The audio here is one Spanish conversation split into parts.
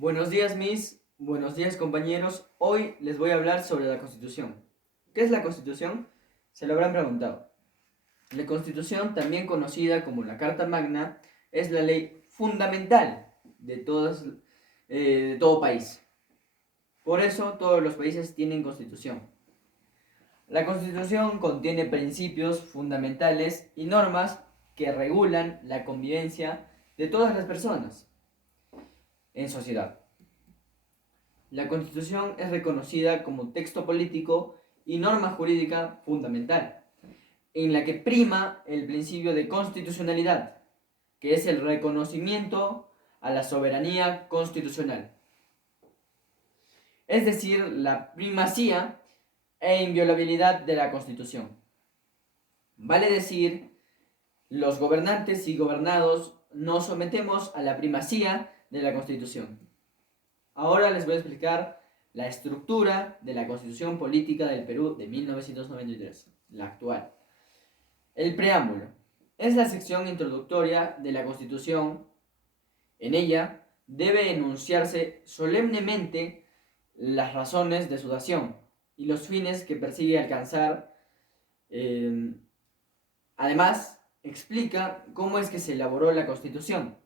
Buenos días, buenos días, compañeros. Hoy les voy a hablar sobre la Constitución. ¿Qué es la Constitución? Se lo habrán preguntado. La Constitución, también conocida como la Carta Magna, es la ley fundamental de todo país. Por eso todos los países tienen Constitución. La Constitución contiene principios fundamentales y normas que regulan la convivencia de todas las personas en sociedad. La Constitución es reconocida como texto político y norma jurídica fundamental, en la que prima el principio de constitucionalidad, que es el reconocimiento a la soberanía constitucional. Es decir, la primacía e inviolabilidad de la Constitución. Vale decir, los gobernantes y gobernados nos sometemos a la primacía de la Constitución. Ahora les voy a explicar la estructura de la Constitución Política del Perú de 1993, la actual. El preámbulo es la sección introductoria de la Constitución. En ella debe enunciarse solemnemente las razones de su dación y los fines que persigue alcanzar. Además, explica cómo es que se elaboró la Constitución.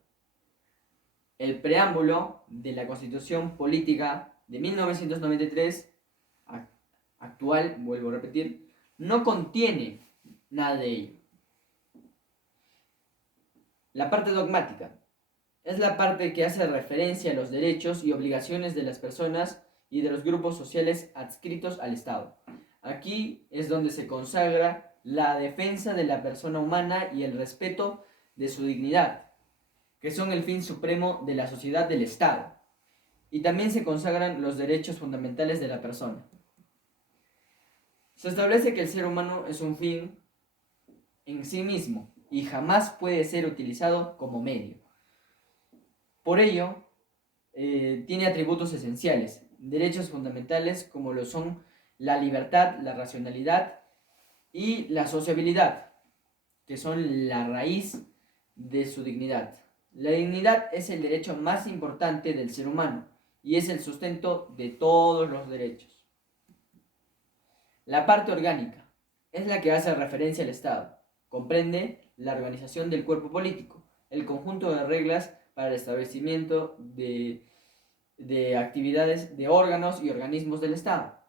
El preámbulo de la Constitución Política de 1993, actual, vuelvo a repetir, no contiene nada de ello. La parte dogmática es la parte que hace referencia a los derechos y obligaciones de las personas y de los grupos sociales adscritos al Estado. Aquí es donde se consagra la defensa de la persona humana y el respeto de su dignidad, que son el fin supremo de la sociedad del Estado. Y también se consagran los derechos fundamentales de la persona. Se establece que el ser humano es un fin en sí mismo y jamás puede ser utilizado como medio. Por ello, tiene atributos esenciales, derechos fundamentales como lo son la libertad, la racionalidad y la sociabilidad, que son la raíz de su dignidad. La dignidad es el derecho más importante del ser humano y es el sustento de todos los derechos. La parte orgánica es la que hace referencia al Estado. Comprende la organización del cuerpo político, el conjunto de reglas para el establecimiento de actividades de órganos y organismos del Estado,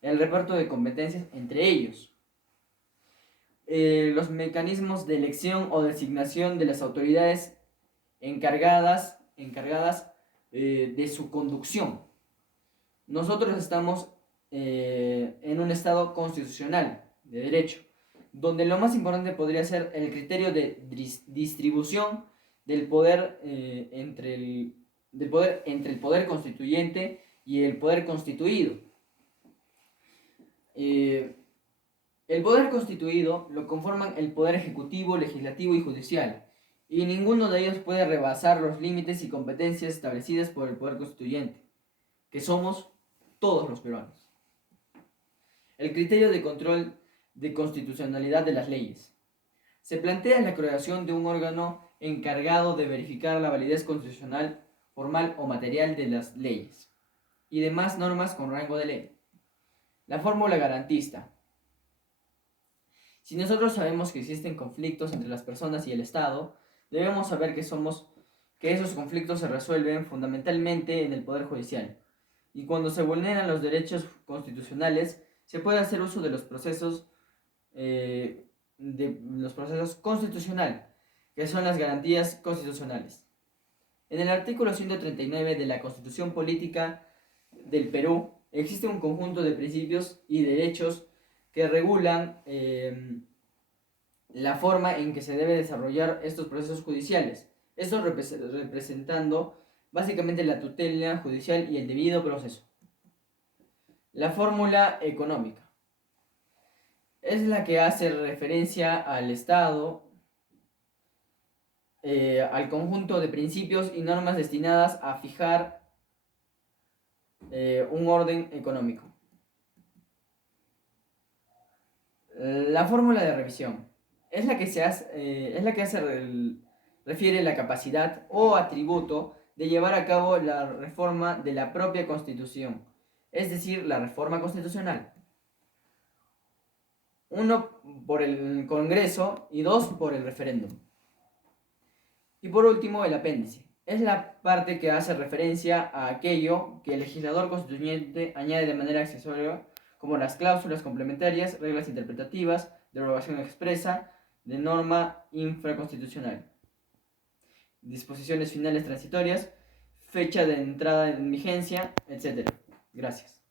el reparto de competencias entre ellos, los mecanismos de elección o designación de las autoridades encargadas de su conducción. Nosotros estamos en un Estado constitucional de derecho, donde lo más importante podría ser el criterio de distribución del poder, entre el poder constituyente y el poder constituido. El poder constituido lo conforman el poder ejecutivo, legislativo y judicial, y ninguno de ellos puede rebasar los límites y competencias establecidas por el poder constituyente, que somos todos los peruanos. El criterio de control de constitucionalidad de las leyes. Se plantea la creación de un órgano encargado de verificar la validez constitucional, formal o material de las leyes y demás normas con rango de ley. La fórmula garantista. Si nosotros sabemos que existen conflictos entre las personas y el Estado, debemos saber que esos conflictos se resuelven fundamentalmente en el Poder Judicial. Y cuando se vulneran los derechos constitucionales, se puede hacer uso de los procesos constitucionales, que son las garantías constitucionales. En el artículo 139 de la Constitución Política del Perú existe un conjunto de principios y derechos que regulan la forma en que se debe desarrollar estos procesos judiciales. Esto representando básicamente la tutela judicial y el debido proceso. La fórmula económica es la que hace referencia al Estado, al conjunto de principios y normas destinadas a fijar un orden económico. La fórmula de revisión es la que refiere la capacidad o atributo de llevar a cabo la reforma de la propia Constitución, es decir, la reforma constitucional. 1 por el Congreso y 2 por el referéndum. Y por último, el apéndice. Es la parte que hace referencia a aquello que el legislador constituyente añade de manera accesoria, como las cláusulas complementarias, reglas interpretativas, derogación expresa, de norma infraconstitucional, disposiciones finales transitorias, fecha de entrada en vigencia, etc. Gracias.